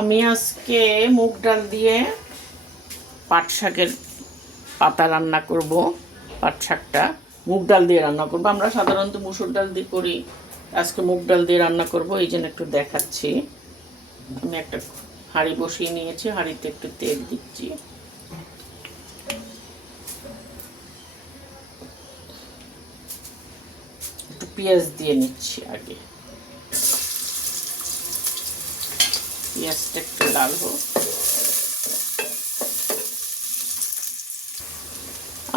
আমি আজকে মুগ ডাল দিয়ে পাট শাকের পাতা রান্না করব। পাট শাকটা মুগ ডাল দিয়ে রান্না করব। আমরা সাধারণত মুসুর ডাল দিয়ে করি, আজকে মুগ ডাল দিয়ে রান্না করব। এই জন্য একটু দেখাচ্ছি। আমি একটা হাঁড়ি বসিয়ে নিয়েছি, হাঁড়িতে একটু তেল দিচ্ছি। একটু পেঁয়াজ দিয়ে নিচ্ছি আগে। পেঁয়াজটা একটু লাল হোক।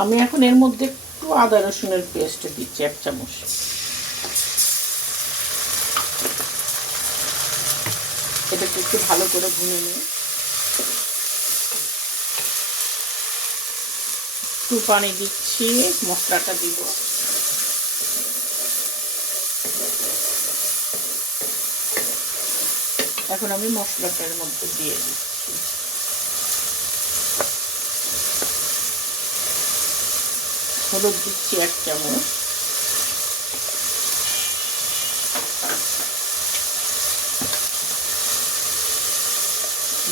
আমি এখন এর মধ্যে একটু আদা রসুনের পেস্ট দিচ্ছি, 1 চামচ। এটাকে একটু ভালো করে ভুনে নিই। একটু পানি দিচ্ছি, মশলাটা দিব। এখন আমি মশলাটার মধ্যে দিয়ে দিচ্ছি। হলুদ দিচ্ছি 1 চামচ।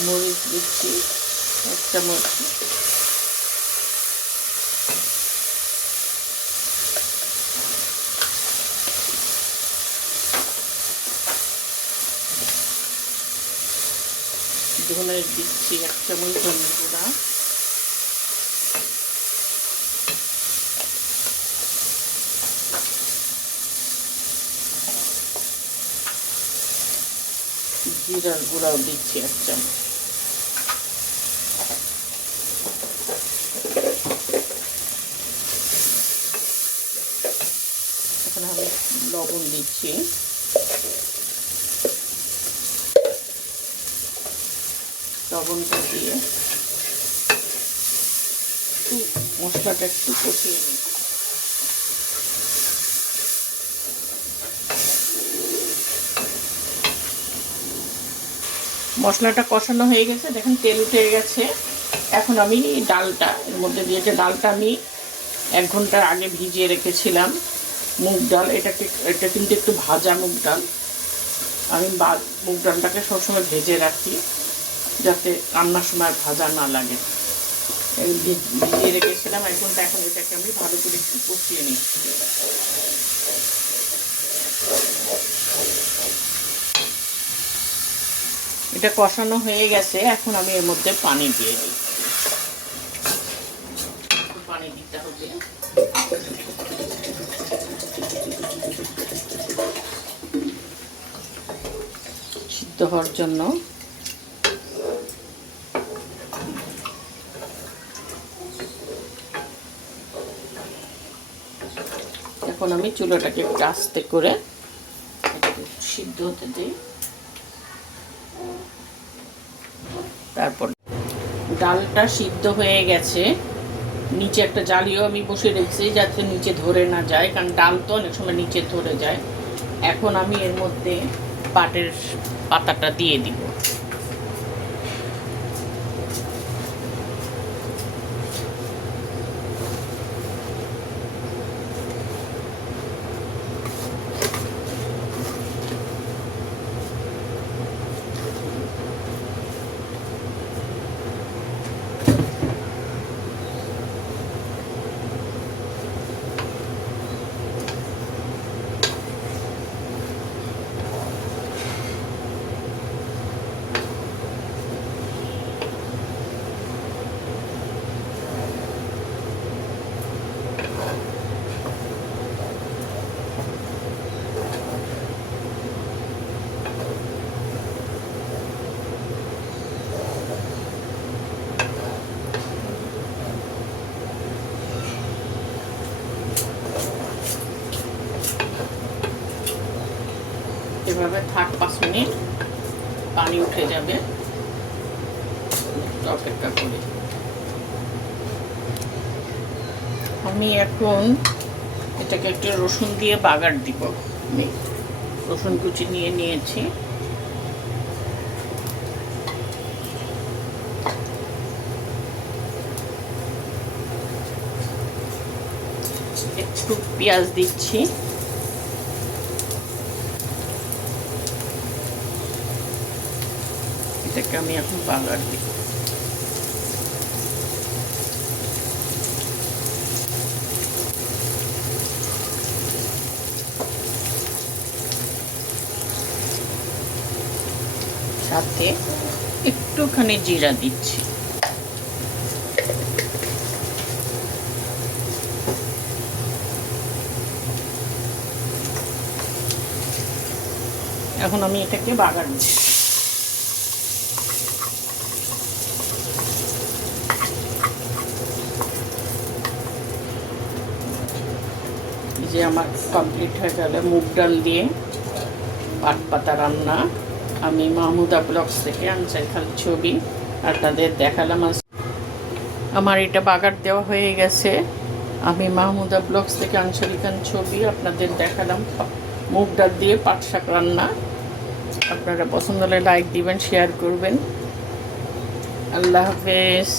মরিচ দিচ্ছি 1 চামচ। ধনে দিচ্ছি 1 চামচ ধনে গুঁড়া। জিরার গুঁড়াও দিচ্ছি 1 চামচ। এখন আমি লবণ দিচ্ছি। লবণটা দিয়ে একটু মশলাটা একটু কষিয়ে নিই। মশলাটা কষানো হয়ে গেছে, দেখেন তেল উঠে গেছে। এখন আমি ডালটা এর মধ্যে দিয়েছি। ডালটা আমি 1 ঘন্টা আগে ভিজিয়ে রেখেছিলাম। মুগ ডাল, এটা কিন্তু একটু ভাজা মুগ ডাল। আমি মুগ ডালটাকে সবসময় ভেজে রাখি, যাতে রান্নার সময় ভাজা না লাগে। ভিজিয়ে রেখেছিলাম 1 ঘন্টা। এখন এটাকে আমি ভালো করে একটু কষিয়ে নিচ্ছি। এটা কষানো হয়ে গেছে, এখন আমি এর মধ্যে পানি দিয়ে দিচ্ছি। পানি দিতে হবে। সিদ্ধ হওয়ার জন্য। এখন আমি চুলাটাকে একটু আস্তে করে সিদ্ধ হতে দিই। তারপর ডালটা সিদ্ধ হয়ে গেছে। নিচে একটা জালিও আমি বসে রেখেছি, যাতে নিচে ধরে না যায়, কারণ ডাল তো অনেক সময় নিচে ধরে যায়। এখন আমি এর মধ্যে পাটের পাতাটা দিয়ে দিব। এভাবে থাক 5 মিনিট, পানি উঠে যাবে। অপেক্ষা করি। আমি এখন এটাকে একটু রসুন দিয়ে বাগার দিব। আমি রসুন কুচি নিয়ে নিয়েছি। একটু পেঁয়াজ দিচ্ছি। এটাকে আমি এখন বাগার দিই। সাথে একটুখানি জিরা দিচ্ছি। এখন আমি এটাকে বাগার দিই। এই যে আমার কমপ্লিট হয়ে গেল মুগ ডাল দিয়ে পাট পাতা রান্না। আমি মাহমুদা ব্লগস থেকে আনসারি খানের ছবি আপনাদের দেখালাম। আমার এটা বাগার দেওয়া হয়ে গেছে। আমি মাহমুদা ব্লগস থেকে আনসারি খান ছবি আপনাদের দেখালাম মুগ ডাল দিয়ে পাট শাক রান্না। আপনারা পছন্দ হলে লাইক দিবেন, শেয়ার করবেন। আল্লাহ হাফেজ।